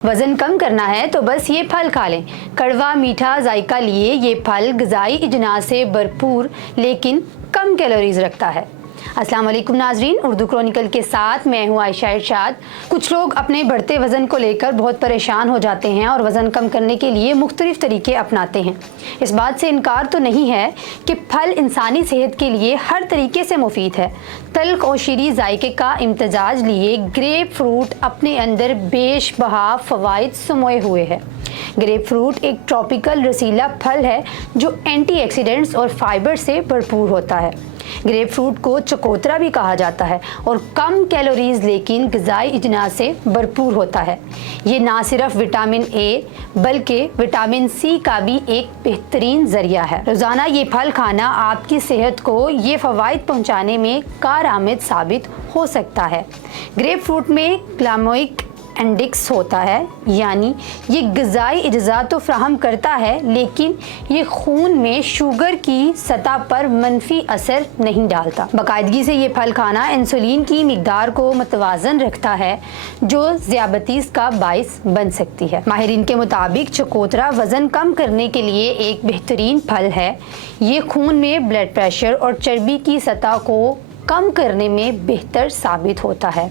वजन कम करना है तो बस ये फल खा लें। कड़वा मीठा जायका लिए ये फल ग़िज़ाई इजनास से भरपूर लेकिन कम कैलोरीज रखता है। अस्सलाम वालेकुम नाजरीन, उर्दू क्रॉनिकल के साथ मैं हूँ आयशा इरशाद। कुछ लोग अपने बढ़ते वज़न को लेकर बहुत परेशान हो जाते हैं और वज़न कम करने के लिए मुख्तलिफ तरीके अपनाते हैं। इस बात से इनकार तो नहीं है कि फल इंसानी सेहत के लिए हर तरीके से मुफीद है। तल्ख और शीरी जायके का इम्तजाज लिए ग्रेप फ्रूट अपने अंदर बेशबहा फ़वाइद समोए हुए है। ग्रेप फ्रूट एक ट्रॉपिकल रसीला फल है जो एंटीऑक्सीडेंट्स और फाइबर से भरपूर होता है। ग्रेप फ्रूट को चकोतरा भी कहा जाता है और कम कैलोरीज लेकिन ग़िज़ाई इजनास से भरपूर होता है। ये ना सिर्फ विटामिन ए बल्कि विटामिन सी का भी एक बेहतरीन ज़रिया है। रोज़ाना ये फल खाना आपकी सेहत को ये फ़वाइद पहुँचाने में कारआमद साबित हो सकता है। ग्रेप फ्रूट में ग्लामोइक इंडेक्स होता है, यानी ये ग़िज़ाई अज्जा तो फ्राहम करता है लेकिन ये खून में शुगर की सतह पर मनफी असर नहीं डालता। बाकायदगी से ये फल खाना इंसुलिन की मिकदार को मुतवाज़न रखता है जो ज़ियाबतीस का बाइस बन सकती है। माहिरीन के मुताबिक चकोतरा वज़न कम करने के लिए एक बेहतरीन फल है। ये खून में ब्लड प्रेशर और चर्बी की सतह को कम करने में बेहतर साबित होता है।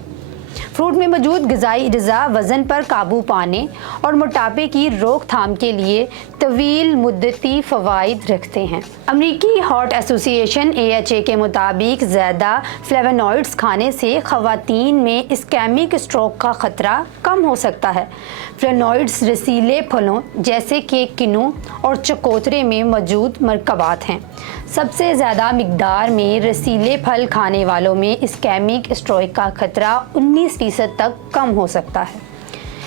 फ्रूट में मौजूद ग़िज़ाई अज्जा वज़न पर काबू पाने और मोटापे की रोकथाम के लिए तवील मुद्दती फ़वाइद रखते हैं। अमरीकी हार्ट एसोसिएशन AHA के मुताबिक ज़्यादा फ्लेवोनॉइड्स खाने से ख़वातीन में इस्केमिक स्ट्रोक का ख़तरा कम हो सकता है। फ्लेवोनॉइड्स रसीले फलों जैसे कि किन्नू और चकोतरे में मौजूद मरकबात हैं। सबसे ज़्यादा मिकदार में रसीले फल खाने वालों में इस्केमिक स्ट्रोक का खतरा 19% तक कम हो सकता है।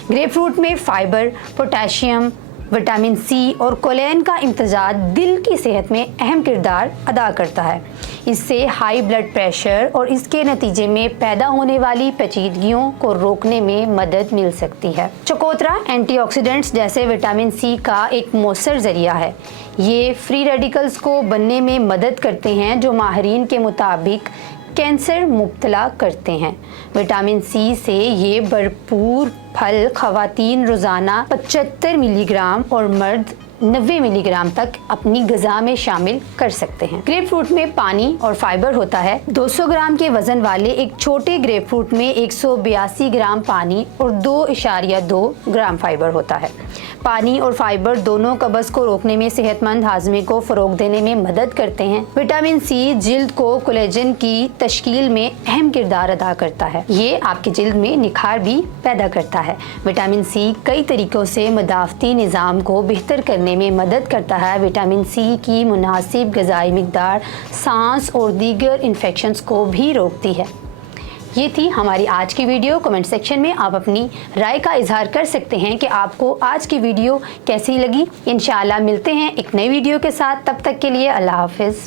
ग्रेप फ्रूट में फाइबर, पोटेशियम, विटामिन सी और कोलेन का इम्तजाज दिल की सेहत में अहम किरदार अदा करता है। इससे हाई ब्लड प्रेशर और इसके नतीजे में पैदा होने वाली पेचीदगियों को रोकने में मदद मिल सकती है। चकोतरा एंटीऑक्सीडेंट्स जैसे विटामिन सी का एक मौसर ज़रिया है। ये फ्री रेडिकल्स को बनने में मदद करते हैं जो माहिरीन के मुताबिक कैंसर मुब्तला करते हैं। विटामिन सी से ये भरपूर फल ख़वातीन रोज़ाना 75 मिलीग्राम और मर्द 90 मिलीग्राम तक अपनी ग़िज़ा में शामिल कर सकते हैं। ग्रेप फ्रूट में पानी और फाइबर होता है। 200 ग्राम के वज़न वाले एक छोटे ग्रेप फ्रूट में 182 ग्राम पानी और 2.2 ग्राम फाइबर होता है। पानी और फाइबर दोनों कब्ज़ को रोकने में, सेहतमंद हाज़मे को फ़रोग़ देने में मदद करते हैं। विटामिन सी जिल्द को कोलेजन की तश्कील में अहम किरदार अदा करता है। ये आपकी जिल्द में निखार भी पैदा करता है। विटामिन सी कई तरीक़ों से मदाफ़ती निज़ाम को बेहतर करने में मदद करता है। विटामिन सी की मुनासिब ग़िज़ाई मिकदार सांस और दीगर इन्फेक्शंस को भी रोकती है। ये थी हमारी आज की वीडियो। कमेंट सेक्शन में आप अपनी राय का इजहार कर सकते हैं कि आपको आज की वीडियो कैसी लगी। इंशाअल्लाह मिलते हैं एक नई वीडियो के साथ। तब तक के लिए अल्लाह हाफ़िज़।